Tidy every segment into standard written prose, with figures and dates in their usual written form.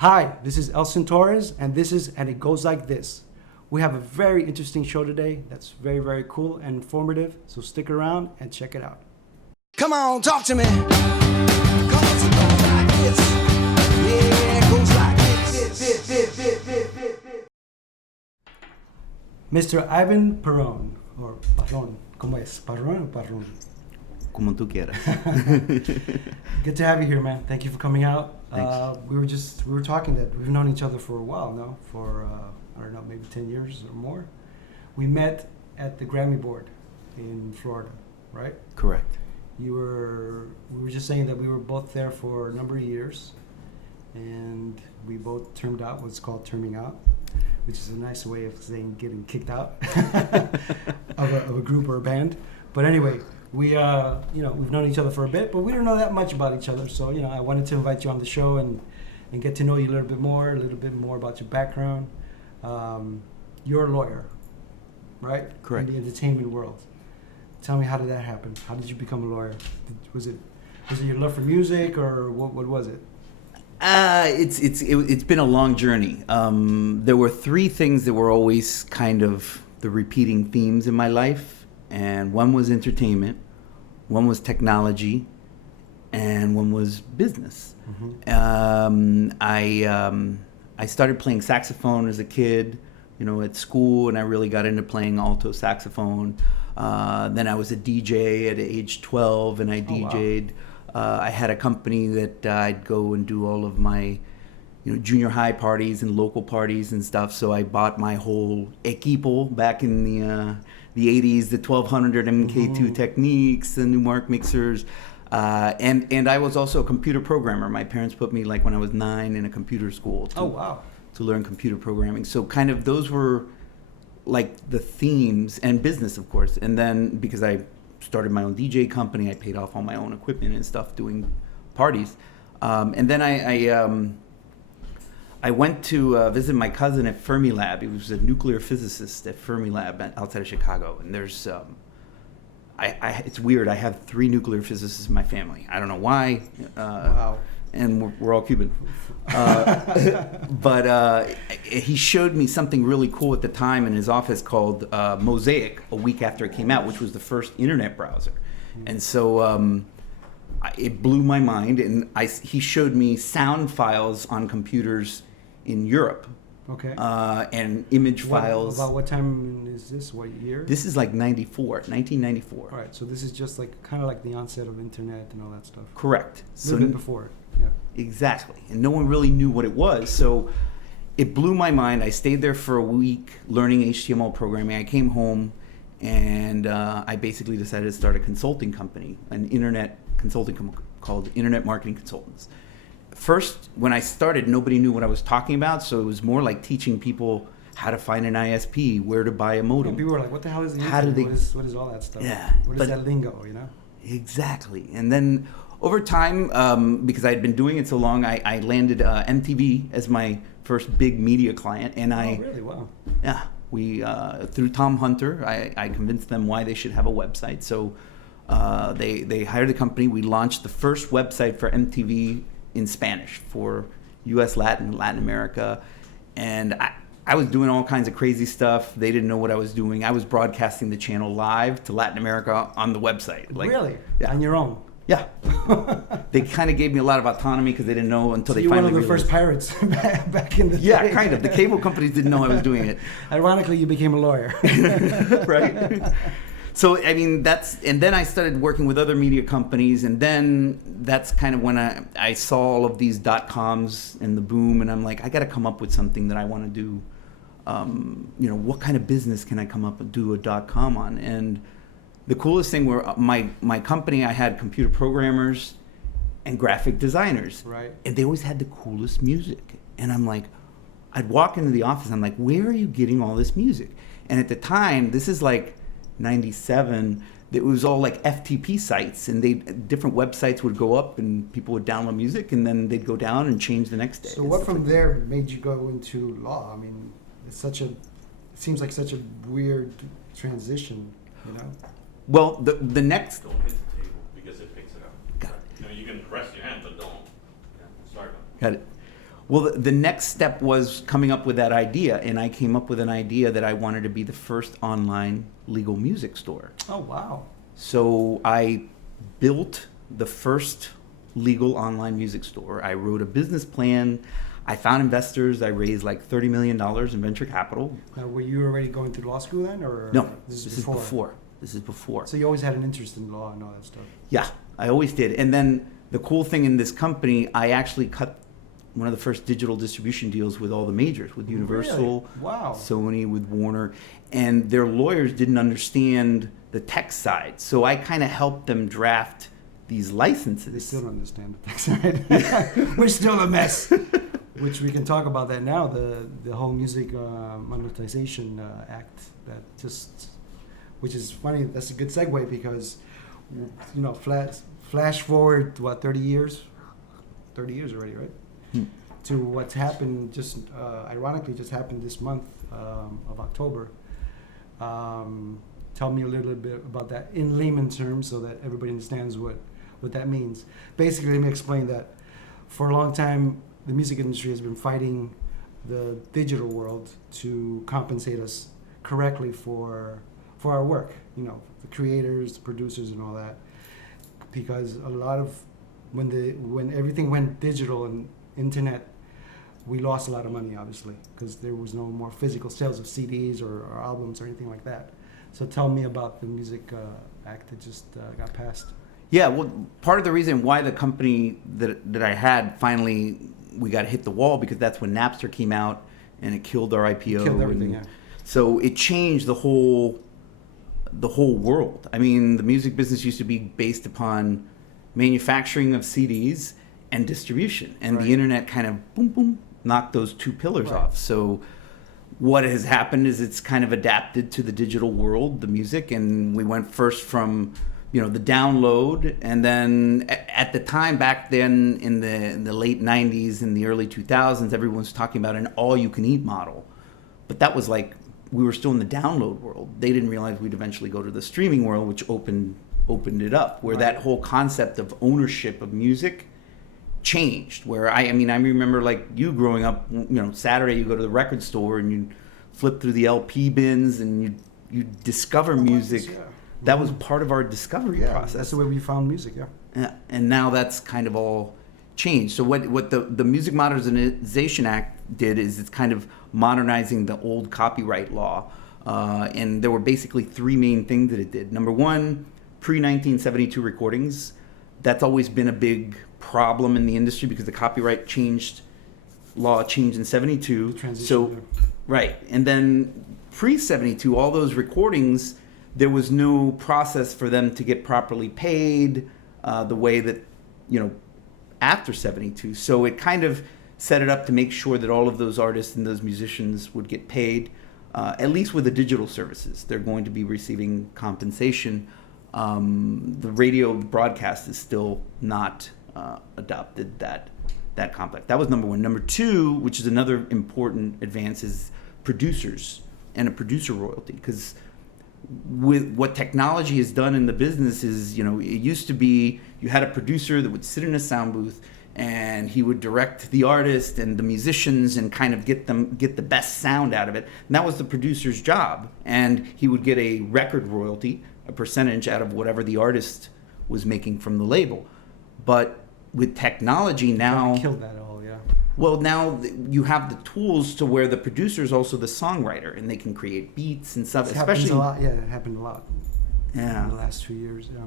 Hi, this is Elson Torres, and this is And It Goes Like This. We have a very interesting show today that's very, very cool and informative, so stick around and check it out. Come on, talk to me. Cause it goes like this. Yeah, it goes like this. Mr. Ivan Parron, or Parron, ¿cómo es? Parron or Parron? Como tú quieras. Good to have you here, man. Thank you for coming out. Thanks. We were talking that we've known each other for a while now, for I don't know, maybe 10 years or more. We met at the Grammy board in Florida, right? Correct. We were just saying that we were both there for a number of years, and we both termed out what's called terming out, which is a nice way of saying getting kicked out of a group or a band. But anyway, we've known each other for a bit, but we don't know that much about each other. So, I wanted to invite you on the show and get to know you a little bit more about your background. You're a lawyer, right? Correct. In the entertainment world. Tell me, how did that happen? How did you become a lawyer? Was it your love for music, or what was it? It's been a long journey. There were three things that were always kind of the repeating themes in my life, and one was entertainment, one was technology, and one was business. Mm-hmm. I started playing saxophone as a kid, at school, and I really got into playing alto saxophone. Then I was a DJ at age 12, and I DJ'd. Wow. I had a company that I'd go and do all of my, junior high parties and local parties and stuff. So I bought my whole equipo back in the 80s, the 1200 MK2 techniques, the Newmark mixers. And I was also a computer programmer. My parents put me, when I was 9, in a computer school to learn computer programming. So kind of those were the themes, and business, of course. And then because I started my own DJ company, I paid off all my own equipment and stuff doing parties. And then I went to visit my cousin at Fermilab. He was a nuclear physicist at Fermilab outside of Chicago. And there's, it's weird. I have 3 nuclear physicists in my family. I don't know why. Wow. And we're all Cuban. But he showed me something really cool at the time in his office called Mosaic a week after it came out, which was the first internet browser. And so it blew my mind. And he showed me sound files on computers in Europe. Okay. And image files. About what time is this? What year? This is 1994. All right, so this is just kind of like the onset of internet and all that stuff. Correct. A little bit before. Yeah. Exactly. And no one really knew what it was. So it blew my mind. I stayed there for a week learning HTML programming. I came home and I basically decided to start a consulting company, an internet consulting company called Internet Marketing Consultants. First, when I started, nobody knew what I was talking about. So it was more like teaching people how to find an ISP, where to buy a modem. Yeah, people were like, what the hell is the internet? What is all that stuff? Yeah. What is that lingo, Exactly. And then over time, because I had been doing it so long, I landed MTV as my first big media client. And really? Wow. Yeah. We, through Tom Hunter, I convinced them why they should have a website. So they hired a company. We launched the first website for MTV in Spanish for U.S., Latin America. And I was doing all kinds of crazy stuff. They didn't know what I was doing. I was broadcasting the channel live to Latin America on the website. Really? Yeah. On your own? Yeah. They kind of gave me a lot of autonomy because they didn't know until so they finally you were one of the realized. first pirates back in the day. Yeah, kind of. The cable companies didn't know I was doing it. Ironically, you became a lawyer. Right? So, and then I started working with other media companies, and then that's kind of when I saw all of these .coms and the boom, and I'm like, I got to come up with something that I want to do. What kind of business can I come up and do a .com on? And the coolest thing were my company, I had computer programmers and graphic designers. Right. And they always had the coolest music. And I'm like, I'd walk into the office, I'm like, where are you getting all this music? And at the time, this is 97, it was all FTP sites, and different websites would go up and people would download music, and then they'd go down and change the next day. So what from there made you go into law? I mean, it seems like such a weird transition, Well, the next... Don't hit the table because it picks it up. Got it. You can press your hand, but don't. Yeah, sorry. Got it. Well, the next step was coming up with that idea, and I came up with an idea that I wanted to be the first online legal music store. Oh, wow. So I built the first legal online music store. I wrote a business plan. I found investors. I raised like $30 million in venture capital. Now, were you already going through law school then, or No, this is before. This is before. So you always had an interest in law and all that stuff. Yeah, I always did. And then the cool thing in this company, I actually cut one of the first digital distribution deals with all the majors, with Universal, Really? Wow. Sony, with Warner, and their lawyers didn't understand the tech side. So I kind of helped them draft these licenses. They still don't understand the tech side. We're still a mess. Which we can talk about that now. The whole music monetization act that just, which is funny. That's a good segue because, you know, flash forward what 30 years already, right? To what's happened just ironically just happened this month of October. Tell me a little bit about that in layman terms so that everybody understands what that means. Basically, let me explain that. For a long time, the music industry has been fighting the digital world to compensate us correctly for our work. You know, the creators, the producers, and all that. Because a lot of when everything went digital and internet, we lost a lot of money, obviously, because there was no more physical sales of CDs or albums or anything like that. So tell me about the Music Act that just got passed. Yeah, well, part of the reason why the company that I had finally, we got hit the wall because that's when Napster came out and it killed our IPO. Killed everything, yeah. So it changed the whole world. I mean, the music business used to be based upon manufacturing of CDs and distribution, and the internet kind of boom, boom, knocked those two pillars off. So what has happened is it's kind of adapted to the digital world, the music, and we went first from, you know, the download, and then at the time back then in the late 90s and the early 2000s, everyone was talking about an all-you-can-eat model. But that was like, we were still in the download world. They didn't realize we'd eventually go to the streaming world, which opened it up, where that whole concept of ownership of music changed. Where I mean, I remember like you growing up, you know, Saturday you go to the record store and you flip through the LP bins and you discover music. Yeah. That was part of our discovery process. That's the way we found music, And now that's kind of all changed. So what the Music Monetization Act did is it's kind of modernizing the old copyright law. And there were basically three main things that it did. Number one, pre-1972 recordings. That's always been a big problem in the industry because the copyright law changed in 72. So, right. And then pre-72, all those recordings, there was no process for them to get properly paid the way that, you know, after 72. So it kind of set it up to make sure that all of those artists and those musicians would get paid, at least with the digital services. They're going to be receiving compensation. The radio broadcast is still not adopted that complex. That was number one. Number two, which is another important advance, is producers and a producer royalty. Because with what technology has done in the business is, you know, it used to be you had a producer that would sit in a sound booth and he would direct the artist and the musicians and kind of get the best sound out of it. And that was the producer's job. And he would get a record royalty, a percentage out of whatever the artist was making from the label. But with technology now, killed that all, yeah. Well, now you have the tools to where the producer is also the songwriter, and they can create beats and stuff. It happens a lot. Yeah, it happened a lot. Yeah. In the last 2 years, yeah.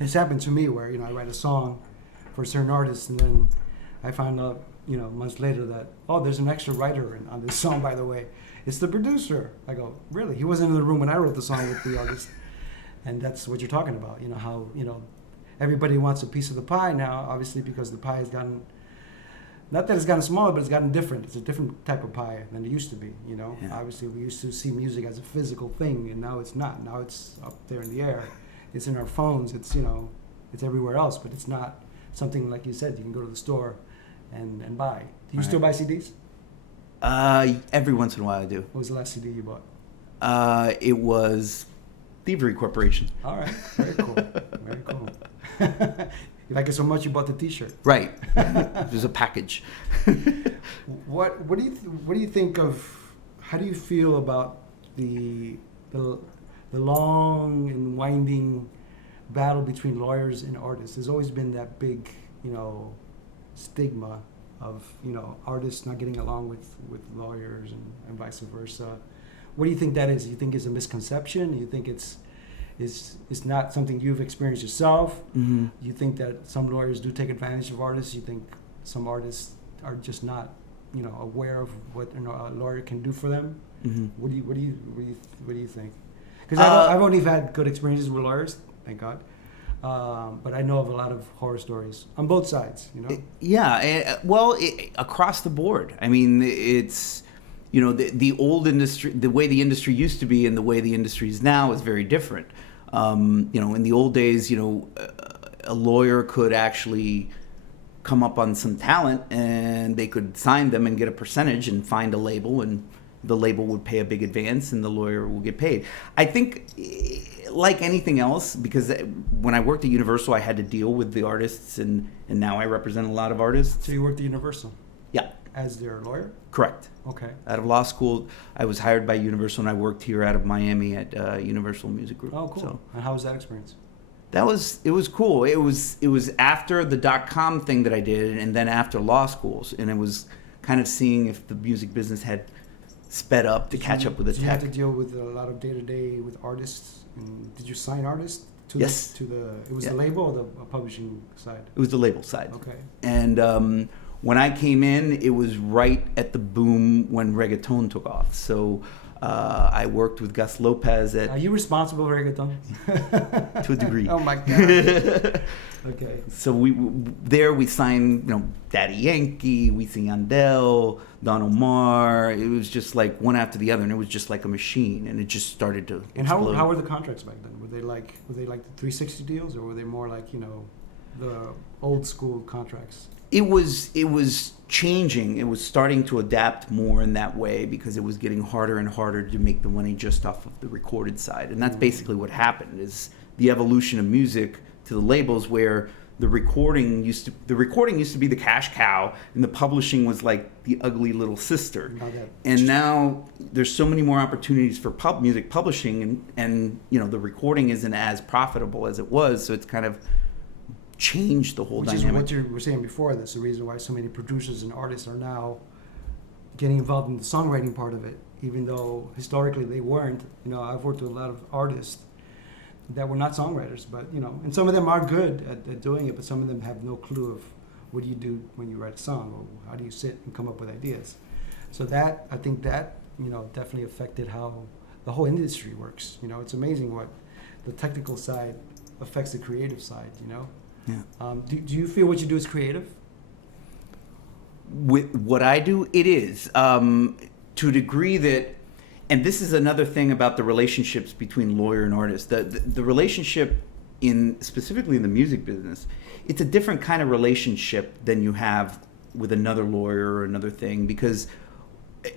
It's happened to me where, you know, I write a song for a certain artist, and then I find out, you know, months later that, oh, there's an extra writer on this song, by the way. It's the producer. I go, really? He wasn't in the room when I wrote the song with the artist. And that's what you're talking about, you know, how, you know, everybody wants a piece of the pie now, obviously, because the pie has gotten, not that it's gotten smaller, but it's gotten different. It's a different type of pie than it used to be, you know. Yeah. Obviously, we used to see music as a physical thing, and now it's not. Now it's up there in the air. It's in our phones. It's, you know, it's everywhere else, but it's not something, like you said, you can go to the store and buy. Do you still buy CDs? Every once in a while I do. What was the last CD you bought? It was Thievery Corporation. All right. Very cool. Very cool. You like it so much you bought the T-shirt. Right. There's a package. What do you think of? How do you feel about the long and winding battle between lawyers and artists? There's always been that big, stigma of, artists not getting along with lawyers and vice versa. What do you think that is? You think it's a misconception? You think it's not something you've experienced yourself? Mm-hmm. You think that some lawyers do take advantage of artists? You think some artists are just not, aware of what a lawyer can do for them? Mm-hmm. What do you think? Because I've only had good experiences with lawyers, thank God. But I know of a lot of horror stories on both sides. Across the board. I mean, it's the old industry, the way the industry used to be, and the way the industry is now is very different. In the old days, a lawyer could actually come up on some talent and they could sign them and get a percentage and find a label, and the label would pay a big advance and the lawyer will get paid. I think, like anything else, because when I worked at Universal, I had to deal with the artists, and now I represent a lot of artists. So you worked at Universal? Yeah. As their lawyer? Correct. Okay. Out of law school, I was hired by Universal, and I worked here out of Miami at Universal Music Group. Oh, cool. So and how was that experience? it was cool. It was after the .com thing that I did, and then after law schools, and it was kind of seeing if the music business had sped up to catch up with the tech. You had to deal with a lot of day-to-day with artists. And did you sign artists? Yes. It was the label or the publishing side? It was the label side. Okay. And when I came in, it was right at the boom when reggaeton took off. So I worked with Gus Lopez at... Are you responsible for reggaeton? To a degree. Oh my God. Okay. So we signed, Daddy Yankee, Wisin Yandel, Don Omar. It was just like one after the other, and it was just like a machine, and it just started to And explode. how were the contracts back then? Were they like the 360 deals, or were they more like the old school contracts? It was changing. It was starting to adapt more in that way because it was getting harder and harder to make the money just off of the recorded side. And that's basically what happened, is the evolution of music to the labels, where the recording used to be the cash cow, and the publishing was like the ugly little sister. And now there's so many more opportunities for music publishing, and the recording isn't as profitable as it was, so it's kind of changed the whole dynamic. Which is what you were saying before. That's the reason why so many producers and artists are now getting involved in the songwriting part of it, even though historically they weren't. I've worked with a lot of artists that were not songwriters, but and some of them are good at doing it, but some of them have no clue of what do you do when you write a song, or how do you sit and come up with ideas. So I think that definitely affected how the whole industry works. It's amazing what the technical side affects the creative side. Yeah. Do you feel what you do is creative? With what I do, it is to a degree that. And this is another thing about the relationships between lawyer and artist. The relationship specifically in the music business, it's a different kind of relationship than you have with another lawyer or another thing, because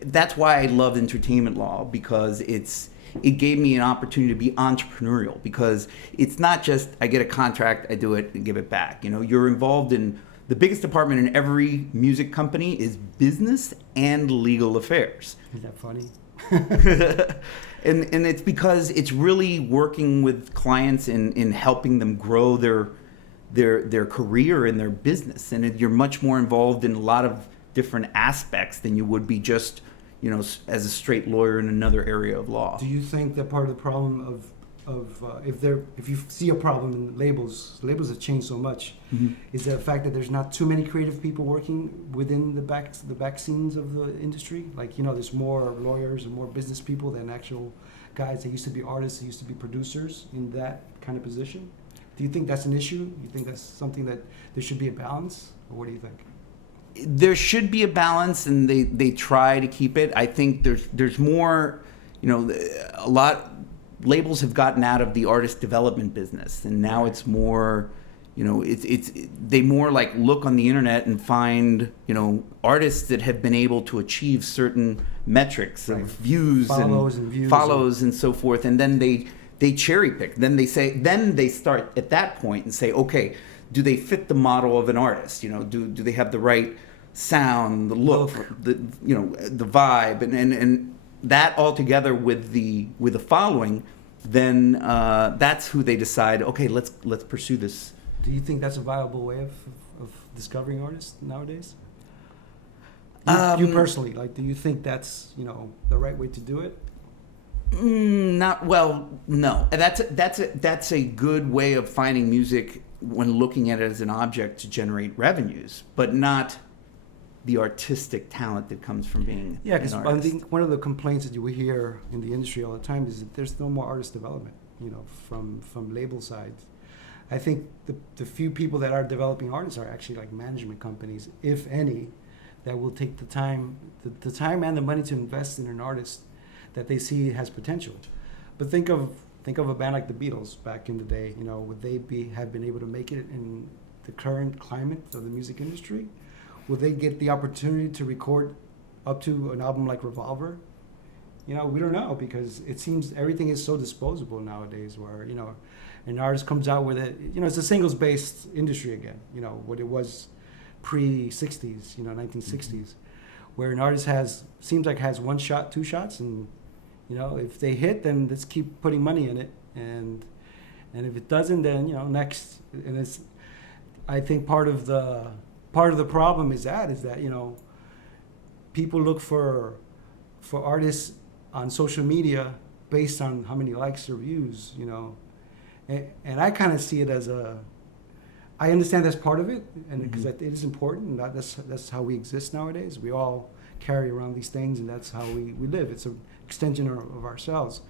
that's why I loved entertainment law, because it gave me an opportunity to be entrepreneurial, because it's not just I get a contract, I do it and give it back. You're involved in the biggest department in every music company is business and legal affairs. Is that funny? and it's because it's really working with clients in helping them grow their career and their business, and you're much more involved in a lot of different aspects than you would be just as a straight lawyer in another area of law. Do you think that part of the problem of if you see a problem in labels have changed so much, is the fact that there's not too many creative people working within the back scenes of the industry? Like, there's more lawyers and more business people than actual guys that used to be artists, that used to be producers in that kind of position. Do you think that's an issue? You think that's something that there should be a balance, or what do you think? There should be a balance, and they try to keep it. I think there's more, a lot. Labels have gotten out of the artist development business, and now it's more, they more like look on the internet and find, artists that have been able to achieve certain metrics of views follows and so forth, and then they cherry pick. Then they start at that point and say, okay, do they fit the model of an artist? You know, do they have the right sound, the look, the the vibe, and that all together with the following, then that's who they decide. Okay, let's pursue this. Do you think that's a viable way of discovering artists nowadays? You personally, like, do you think that's the right way to do it? Not well. No, that's a good way of finding music when looking at it as an object to generate revenues, but not the artistic talent that comes from being because an I artist. think one of the complaints that you will hear in the industry all the time is that there's no more artist development, from label sides. I think the few people that are developing artists are actually like management companies, if any, that will take the time and the money to invest in an artist that they see has potential. But think of a band like the Beatles back in the day. Would they have been able to make it in the current climate of the music industry? Will they get the opportunity to record up to an album like Revolver? We don't know, because it seems everything is so disposable nowadays, where an artist comes out with it. It's a singles based industry again. What it was pre-60s, 1960s, where an artist seems like has one shot, two shots, and if they hit, then let's keep putting money in it, and if it doesn't, then next. And it's, I think part of the problem is that people look for artists on social media based on how many likes or views, and I kind of see it as I understand that's part of it, and because it is important, and that's how we exist nowadays. We all carry around these things, and that's how we live. It's an extension of ourselves,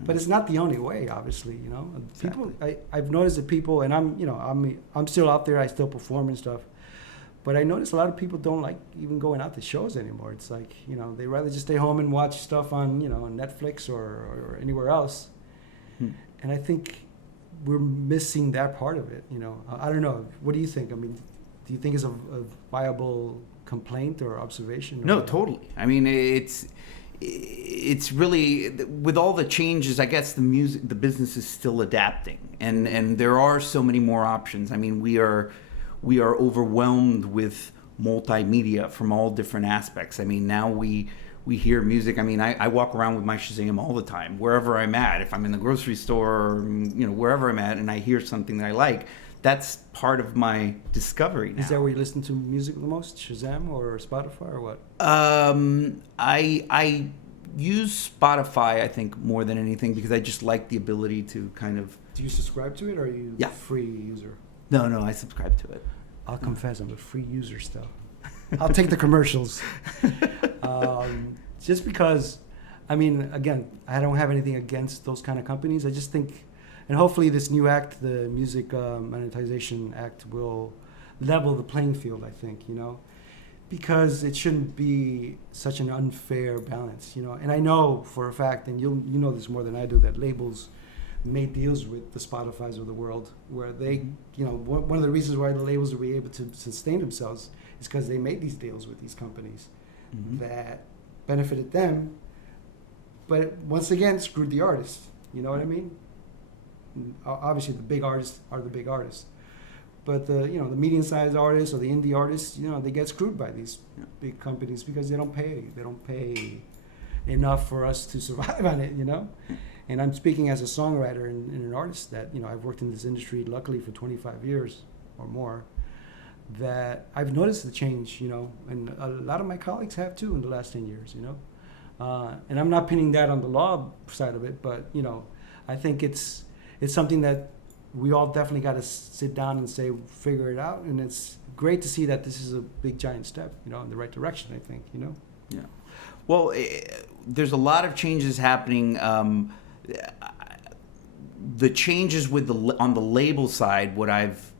but it's not the only way. Obviously, Exactly. people. I've noticed that people, and I'm still out there. I still perform and stuff, but I notice a lot of people don't like even going out to shows anymore. It's like they rather just stay home and watch stuff on on Netflix or anywhere else, and I think we're missing that part of it. I don't know. What do you think? I mean, do you think it's a viable complaint or observation? No, totally. I mean, it's really, with all the changes, I guess the business is still adapting, and there are so many more options. I mean, we are overwhelmed with multimedia from all different aspects. I mean, now we hear music. I mean, I walk around with my Shazam all the time, wherever I'm at. If I'm in the grocery store, or, wherever I'm at, and I hear something that I like, that's part of my discovery now. Is that where you listen to music the most, Shazam or Spotify or what? I use Spotify, I think, more than anything, because I just like the ability to kind of... Do you subscribe to it, or are you a free user? No, I subscribe to it. I'll confess, I'm a free user still. I'll take the commercials. Just because, I mean, again, I don't have anything against those kind of companies. I just think, and hopefully this new act, the Music Monetization Act, will level the playing field, I think, because it shouldn't be such an unfair balance, And I know for a fact, and you know this more than I do, that labels made deals with the Spotifys of the world, where they, one of the reasons why the labels will be able to sustain themselves is because they made these deals with these companies that benefited them, but once again screwed the artists. You know what I mean? Obviously, the big artists are the big artists, but the medium-sized artists or the indie artists, they get screwed by these big companies because they don't pay enough for us to survive on it. And I'm speaking as a songwriter and an artist that, I've worked in this industry, luckily, for 25 years or more, that I've noticed the change, and a lot of my colleagues have too in the last 10 years, and I'm not pinning that on the law side of it, but, I think it's something that we all definitely got to sit down and figure it out. And it's great to see that this is a big, giant step, in the right direction, I think, Yeah. Well, there's a lot of changes happening. The changes on the label side, what I've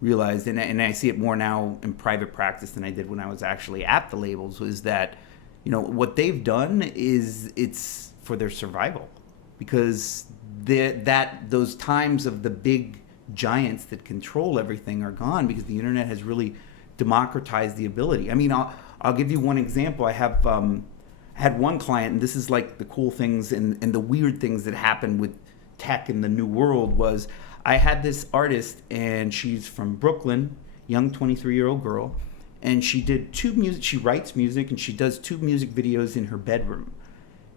realized, and I see it more now in private practice than I did when I was actually at the labels, is that, what they've done is it's for their survival, because those times of the big giants that control everything are gone, because the internet has really democratized the ability. I mean, I'll give you one example. I have had one client, and this is like the cool things and the weird things that happen with tech in the new world, was I had this artist, and she's from Brooklyn, young 23-year-old girl, and she did she writes music, and she does 2 music videos in her bedroom.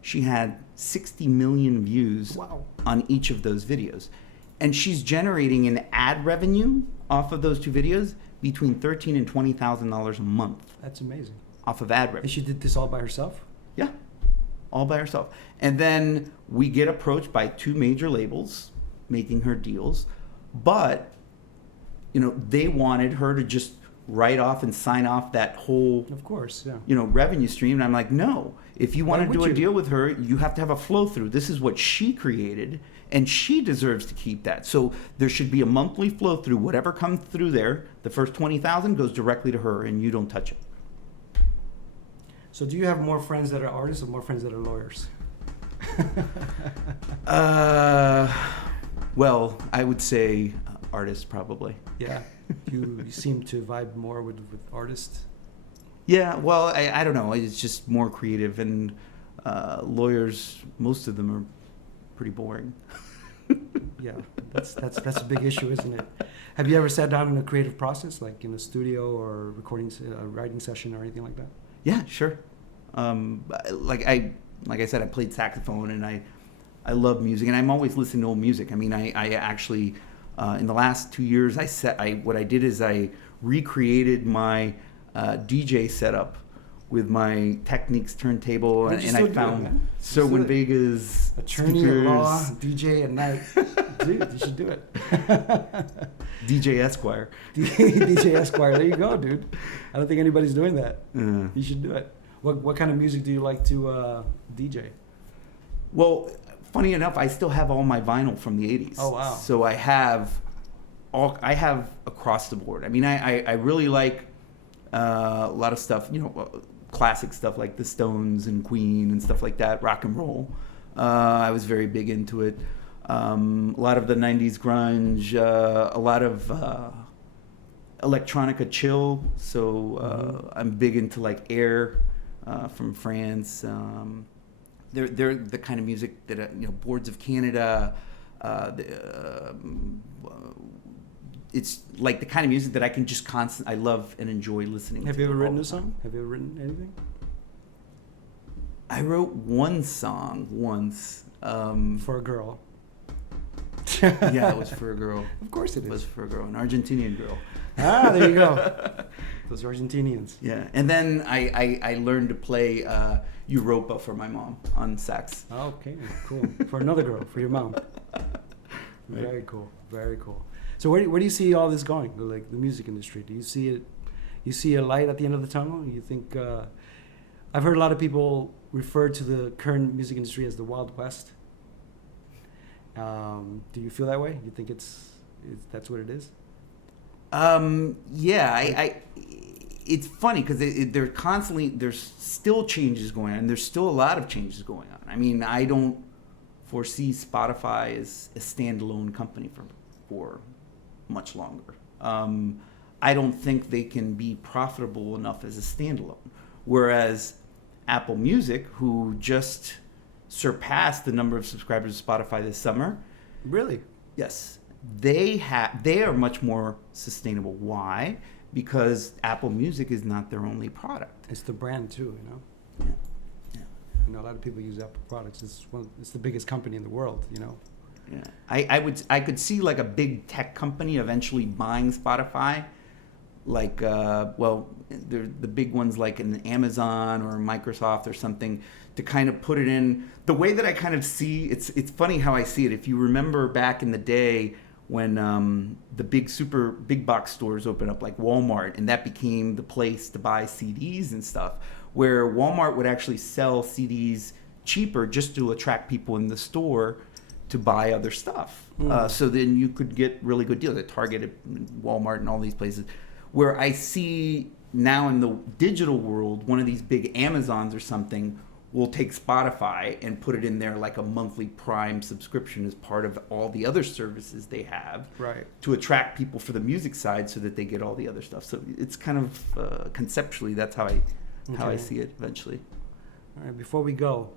She had 60 million views Wow. on each of those videos. And she's generating an ad revenue off of those 2 videos between $13,000 and $20,000 a month That's amazing. off of ad revenue. And she did this all by herself? Yeah, all by herself. And then we get approached by 2 major labels making her deals, but they wanted her to just write off and sign off that whole Of course, yeah. revenue stream. And I'm like, no, if you want Why to do would a you? deal with her, you have to have a flow through. This is what she created, and she deserves to keep that. So there should be a monthly flow through. Whatever comes through there, the first 20,000 goes directly to her, and you don't touch it. So do you have more friends that are artists or more friends that are lawyers? Well, I would say artists probably. Yeah. You seem to vibe more with artists. Yeah, well, I don't know. It's just more creative, and lawyers, most of them are pretty boring. Yeah, that's a big issue, isn't it? Have you ever sat down in a creative process, like in a studio or writing session or anything like that? Yeah, sure. Like I said, I played saxophone, and I love music, and I'm always listening to old music. I mean, I actually in the last 2 years, what I did is I recreated my DJ setup with my Techniques turntable, What'd you and still I do, found man? Sherwin Still- Vegas Attorney at law, DJ at night. Dude, you should do it. DJ Esquire. DJ Esquire, there you go, dude. I don't think anybody's doing that. Uh, You should do it. What kind of music do you like to DJ? Well, funny enough, I still have all my vinyl from the 80s. Oh, wow. So I have across the board. I mean, I really like a lot of stuff, classic stuff like the Stones and Queen and stuff like that, rock and roll. I was very big into it. A lot of the 90s grunge, a lot of electronica chill. So I'm big into like Air from France. They're the kind of music that Boards of Canada. It's like the kind of music that I can just I love and enjoy listening. Have to you ever all written the a song? time. Have you ever written anything? I wrote one song once. For a girl. Yeah, it was for a girl. Of course it It was is. for a girl, an Argentinian girl. Ah, there you go. Those Argentinians. Yeah, and then I learned to play Europa for my mom on sax. Okay, cool. For another girl, for your mom. Right. Very cool. Very cool. So where do you see all this going? Like the music industry? Do you see it? You see a light at the end of the tunnel? You think? I've heard a lot of people refer to the current music industry as the Wild West. Do you feel that way? You think that's what it is? Yeah, it's funny because there's still changes going on, and there's still a lot of changes going on. I mean, I don't foresee Spotify as a standalone company for much longer. I don't think they can be profitable enough as a standalone. Whereas Apple Music, who just surpassed the number of subscribers of Spotify this summer, Really? yes, they are much more sustainable. Why? Because Apple Music is not their only product. It's the brand too, you know. Yeah. Yeah. A lot of people use Apple products. It's the biggest company in the world, you know. Yeah. I could see like a big tech company eventually buying Spotify, like they're the big ones like an Amazon or Microsoft or something, to kind of put it in the way that I kind of see. It's funny how I see it. If you remember back in the day when the big box stores opened up, like Walmart, and that became the place to buy CDs and stuff, where Walmart would actually sell CDs cheaper just to attract people in the store to buy other stuff. So then you could get really good deals at Target, Walmart, and all these places. Where I see now in the digital world, one of these big Amazons or something will take Spotify and put it in there like a monthly Prime subscription as part of all the other services they have, Right. to attract people for the music side so that they get all the other stuff. So it's kind of conceptually, that's how I Okay. see it eventually. All right, before we go,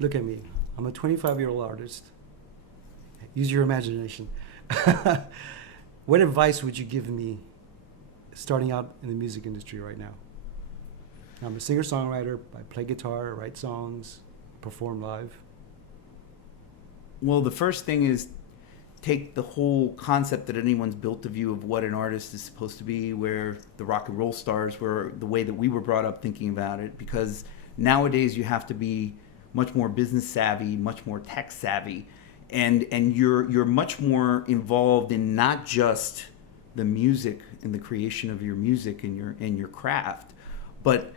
look at me. I'm a 25-year-old artist. Use your imagination. What advice would you give me starting out in the music industry right now? I'm a singer-songwriter. I play guitar, I write songs, perform live. Well, the first thing is take the whole concept that anyone's built of you of what an artist is supposed to be, where the rock and roll stars were, the way that we were brought up thinking about it, because nowadays you have to be much more business savvy, much more tech savvy, and you're much more involved in not just the music and the creation of your music and your craft, but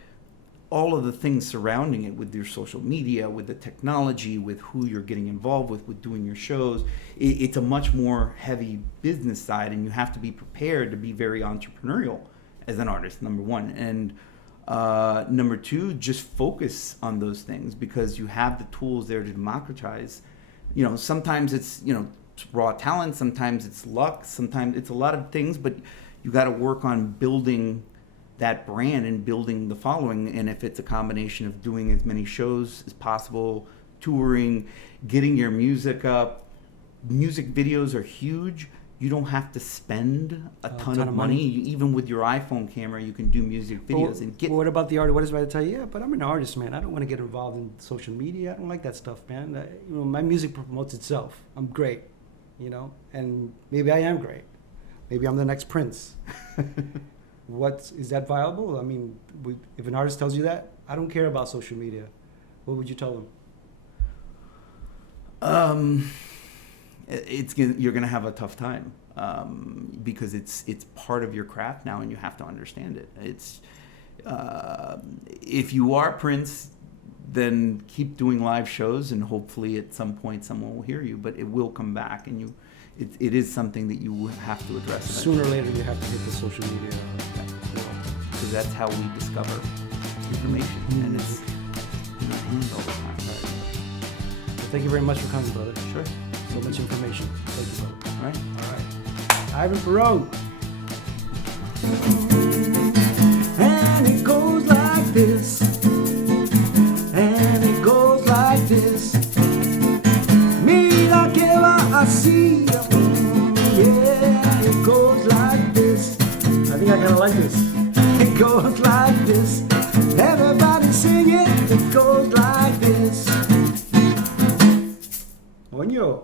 all of the things surrounding it, with your social media, with the technology, with who you're getting involved with doing your shows. It's a much more heavy business side, and you have to be prepared to be very entrepreneurial as an artist, number one. And number two, just focus on those things, because you have the tools there to democratize. Sometimes it's, it's raw talent, sometimes it's luck, sometimes it's a lot of things, but you got to work on building that brand and building the following. And if it's a combination of doing as many shows as possible, touring, getting your music up, music videos are huge. You don't have to spend a ton of money. Even with your iPhone camera, you can do music videos. What about the artist? What is about to tell you? Yeah, but I'm an artist, man. I don't want to get involved in social media. I don't like that stuff, man. My music promotes itself. I'm great, and maybe I am great. Maybe I'm the next Prince. Is that viable? I mean, if an artist tells you that, I don't care about social media. What would you tell them? You're gonna have a tough time because it's part of your craft now, and you have to understand it. It's if you are Prince, then keep doing live shows, and hopefully at some point someone will hear you. But it will come back, and it is something that you have to address sooner or later. You have to hit the social media, because that's how we discover information, and it's all the time. Right. Well, thank you very much for coming, brother. Sure. So much information. Thank you, brother. All right. Ivan Parron. And it goes like this. And it goes like this. Mira que va así. Yeah, it goes like this. I think I kind of like this. It goes like this. Everybody sing it. It goes like this. Oño.